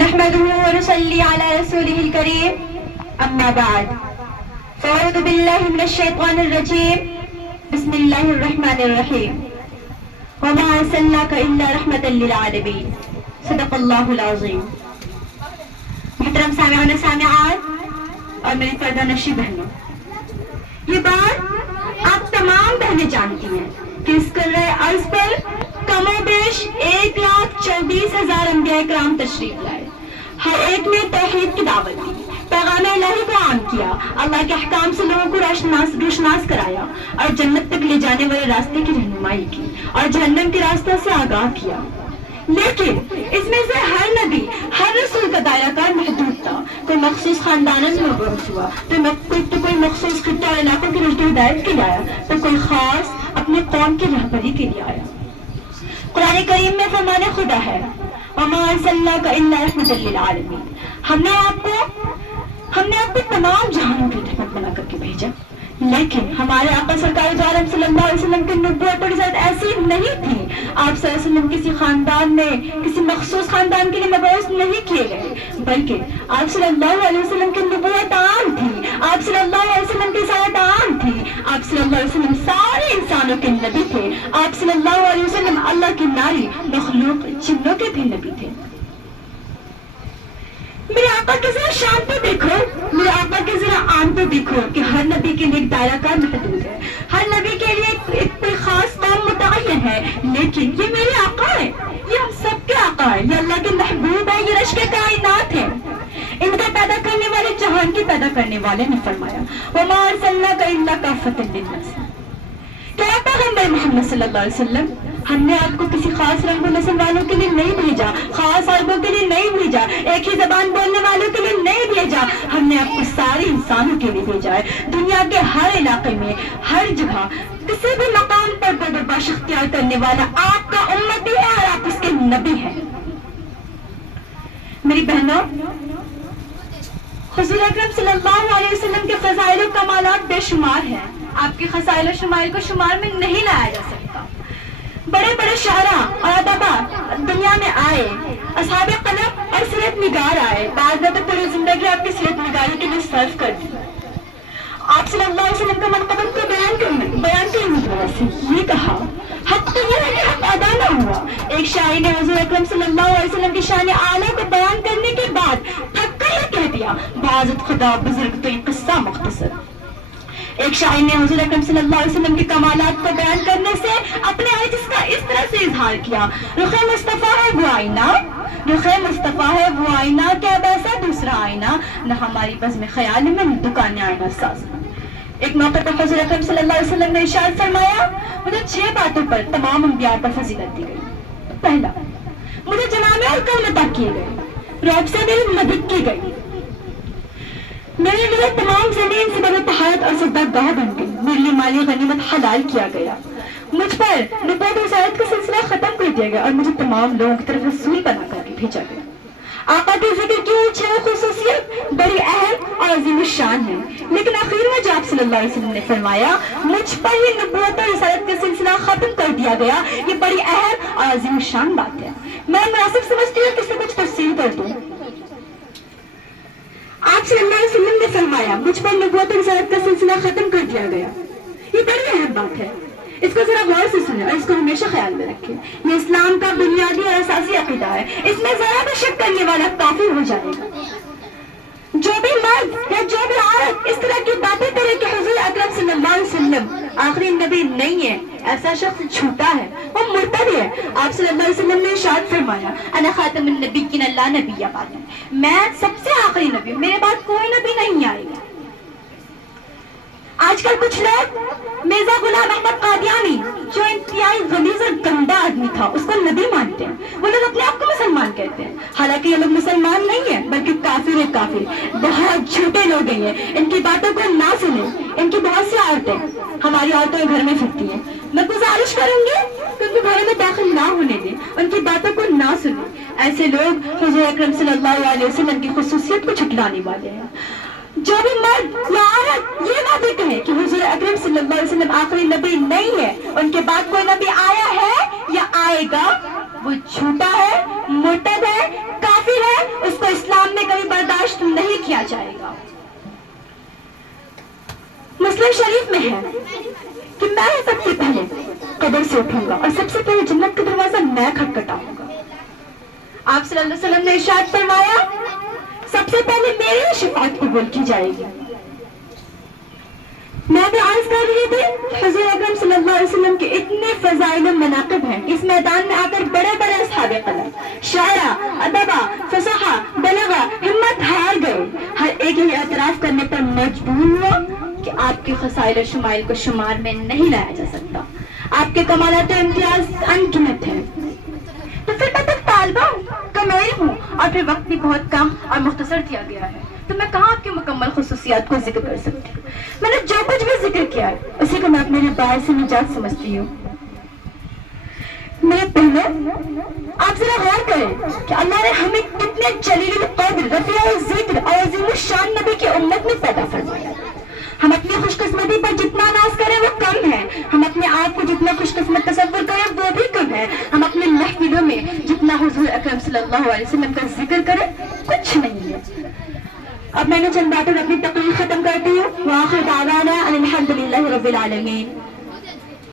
نحمده ونصلي على رسوله الكريم أما بعد فأعوذ بالله من الشيطان الرجيم بسم الله الرحمن الرحيم وما أرسلناك إلا رحمة للعالمين صدق الله العظيم. محترم سامعون سامعات اور میری پردہ نشی بہنوں، یہ بات آپ تمام بہنیں جانتی ہیں کہ اس کرۂ ارض پر کم و بیش 1,24,000 انبیاء کرام تشریف لائے. ہر ایک نے توحید کی دعوت دی، پیغام الہی کو عام کیا، اللہ کے احکام سے لوگوں کو روشناس کرایا اور جنت تک لے جانے والے راستے کی رہنمائی کی اور جہنم کے راستوں سے آگاہ کیا. لیکن اس میں سے ہر نبی، ہر رسول کا دائرہ کار محدود تھا. کوئی مخصوص خاندانوں میں مبعوث ہوا تو کوئی مخصوص خطے اور علاقوں کی رشد و ہدایت کے لیے آیا، تو کوئی خاص اپنے قوم کی رہبری کے لیے آیا. قرآن کریم میں فرمان خدا ہے وَمَا أَرْسَلْنَاكَ إِلَّا رَحْمَةً لِّلْعَالَمِينَ. ہم نے آپ کو تمام جہانوں کی رحمت بنا کر کے بھیجا. لیکن ہمارے آقا سرکار دو عالم صلی اللہ علیہ وسلم کی نبوت اور رسالت ایسی نہیں تھی. آپ صلی اللہ علیہ وسلم کسی خاندان میں، کسی مخصوص خاندان کے لیے مبعوث نہیں کیے گئے، بلکہ آپ صلی اللہ علیہ وسلم کی نبوت عام تھی، آپ صلی اللہ علیہ وسلم کی رسالت عام تھی، آپ صلی اللہ علیہ وسلم سارے انسانوں کے نبی تھے، آپ صلی اللہ علیہ وسلم اللہ کی ناری مخلوق جنوں کے بھی نبی تھے. میرے آقا کے ذرا شان تو دیکھو، میرے آقا کے ذرا عام تو دیکھو کہ ہر نبی کے لیے ایک دائرہ کار محدود ہے، ہر نبی کے لیے ایک کوئی خاص قوم متعین ہے. لیکن یہ میرے آقا ہے، یہ ہم سب کے آقا ہے، یہ اللہ کے محبوب ہے، یہ رشک کائنات ہے. ان کا پیدا کرنے والے جہان کی پیدا کرنے والے نے فرمایا وَمَا أَرْسَلْنَاكَ إِلَّا كَافَّةً لِّلنَّاسِ. کہ پیغمبر محمد صلی اللہ علیہ وسلم، ہم نے آپ کو کسی خاص رنگ و نسل والوں کے لیے نہیں بھیجا، خاص عربوں کے لیے نہیں بھیجا، ایک ہی زبان بولنے والوں کے لیے نہیں بھیجا. ہم نے آپ کو سارے انسانوں کے لیے بھیجا ہے. دنیا کے ہر علاقے میں، ہر جگہ، کسی بھی مقام پر بدرباش اختیار کرنے والا آپ کا امتی ہے اور آپ اس کے نبی ہیں. میری بہنوں، حضور اکرم صلی اللہ علیہ وسلم کے فضائل و کمالات بے شمار ہیں. آپ کے خصائل و شمائل کو شمار میں نہیں لایا جا سکتا. بڑے بڑے شاعراں اور ادبا دنیا میں آئے، اصحاب قلم اور سیرت نگار آئے، بعض نے تو پوری زندگی آپ کی سیرت نگاری کے لیے صرف کر دی. آپ صلی اللہ علیہ وسلم کا منقبت کو بیان کرنے کی وجہ سے یہ کہا حق تو یہ ہے کہ حق ادا نہ ہوا. ایک شاعر نے حضور اکرم صلی اللہ علیہ وسلم کی شان اعلیٰ کو بیان کرنے کے بعد تھک کر یہ کہہ دیا بعضت خدا بزرگ تو یہ قصہ مختصر. ایک شاعر نے حضور اکرم صلی اللہ علیہ وسلم کے کمالات کو بیان کرنے سے اپنے عجز کا اس طرح سے اظہار کیا رخ مصطفیٰ ہے وہ آئینہ، رخ مصطفیٰ ہے وہ آئینہ، کیا ویسا دوسرا آئینہ، نہ ہماری بزم خیال میں نہ دکان آئینہ ساز. ایک موقع پر حضور اکرم صلی اللہ علیہ وسلم نے ارشاد فرمایا مجھے 6 باتوں پر تمام انبیاء پر فضیلت دی گئی. پہلا، مجھے جنامے اور کل عطا کیے گئے، رعب سے میری مدد کی گئی، میرے لیے تمام زمین سے بڑے طہارت اور سجدہ گاہ بن گئی، میرے لیے مالی غنیمت حلال کیا گیا، مجھ پر نبوت و رسالت کا سلسلہ ختم کر دیا گیا اور مجھے تمام لوگوں کی طرف رسول بنا کر کے بھیجا گیا. آقا کے ذکر کی ہوئی 6 خصوصیت بڑی اہم اور عظیم الشان ہے. لیکن آخر میں جو آپ صلی اللہ علیہ وسلم نے فرمایا مجھ پر یہ نبوت اور رسالت کا سلسلہ ختم کر دیا گیا، یہ بڑی اہم اور عظیم الشان بات ہے. میں مناسب سمجھتی ہوں کہ اس سے کچھ تفصیل کر دوں. آپ صلی اللہ علیہ وسلم نے فرمایا مجھ پر نبوت اور رسالت کا سلسلہ ختم کر دیا گیا، یہ بڑی اہم بات ہے. اس کو ذرا غور سے سنیں اور اس کو ہمیشہ خیال میں رکھیں. یہ اسلام کا بنیادی اور اساسی عقیدہ ہے، اس میں ذرا بھی شک کرنے والا کافر ہو جائے گا. جو بھی مرد یا جو بھی عورت اس طرح کی باتیں کرے کہ حضور اکرم صلی اللہ علیہ وسلم آخری نبی نہیں ہے، ایسا شخص جھوٹا ہے، وہ مرتد ہے. آپ صلی اللہ علیہ وسلم نے ارشاد فرمایا انا خاتم النبیین لا نبی بعدی، میں سب سے آخری نبی ہوں، میرے بعد کوئی نبی نہیں آئے گا. آج کل کچھ لوگ مرزا غلام احمد قادیانی جو انتہائی غلیظ اور گندا آدمی تھا اس کو نبی مانتے ہیں. وہ لوگ اپنے آپ کو مسلمان کہتے ہیں، حالانکہ یہ لوگ مسلمان نہیں ہیں بلکہ کافر ہیں. کافر بہت جھوٹے لوگ ہیں، ان کی باتوں کو نہ سنیں. ان کی بہت سی عورتیں ہماری عورتوں کے گھر میں پھرتی ہیں، میں گزارش کروں گی کہ ان کے گھروں میں داخل نہ ہونے دیں، ان کی باتوں کو نہ سنیں. ایسے لوگ حضور اکرم صلی اللہ علیہ وسلم کی خصوصیت کو جھٹلانے والے ہیں. جو بھی مرد یا عورت یہ وعدے کہے کہ حضور اکرم صلی اللہ علیہ وسلم آخری نبی نہیں ہے، ان کے بعد کوئی نبی آیا ہے یا آئے گا، وہ جھوٹا ہے، مرتد ہے، کافر ہے. جائے گا. مسلم شریف میں ہے کہ میں سب سے پہلے قبر سے اٹھوں گا اور سب سے پہلے جنت کا دروازہ میں کھٹکھٹاؤں گا. آپ صلی اللہ علیہ وسلم نے ارشاد فرمایا سب سے پہلے میری شفاعت قبول کی جائے گی. میں بھی عرض کر رہی تھی حضور اکرم صلی اللہ علیہ وسلم کے اتنے فضائل و مناقب ہیں. اس میدان میں آ کر بڑے بڑے اصحاب قلم، شاعرہ، ادبا، فصحا، بلغا، ہمت ہار گئے. ہر ایک یہ اعتراف کرنے پر مجبور ہوا کہ آپ کے خصائل و شمائل کو شمار میں نہیں لایا جا سکتا. آپ کے کمالات و امتیاز انگنت ہیں. تو پھر میں تک طالبہ کمیل ہوں اور پھر وقت بھی بہت کم اور مختصر دیا گیا ہے، تو میں کہاں آپ کی مکمل خصوصیات کو ذکر کر سکتی ہوں. میں نے جو کچھ بھی ذکر کیا ہے اسی کو میں اپنے لیے باعث نجات سمجھتی ہوں. میرے پہلے آپ ذرا غور کریں کہ اللہ نے ہمیں کتنے جلیل القدر، رفیع الذکر اور عظیم الشان نبی کی امت میں پیدا فرمایا. ہم اپنی خوش قسمتی پر جتنا ناز کریں وہ کم ہے، ہم اپنے آپ کو جتنا خوش قسمت تصور کریں وہ بھی کم ہے. ہم اپنے محفلوں میں جتنا حضور اکرم صلی اللہ علیہ وسلم کا ذکر کریں کچھ نہیں ہے. اب میں نے چند باتوں اپنی تقریر ختم کرتی ہوں. وآخر دعوانا ان الحمد للہ رب العالمین.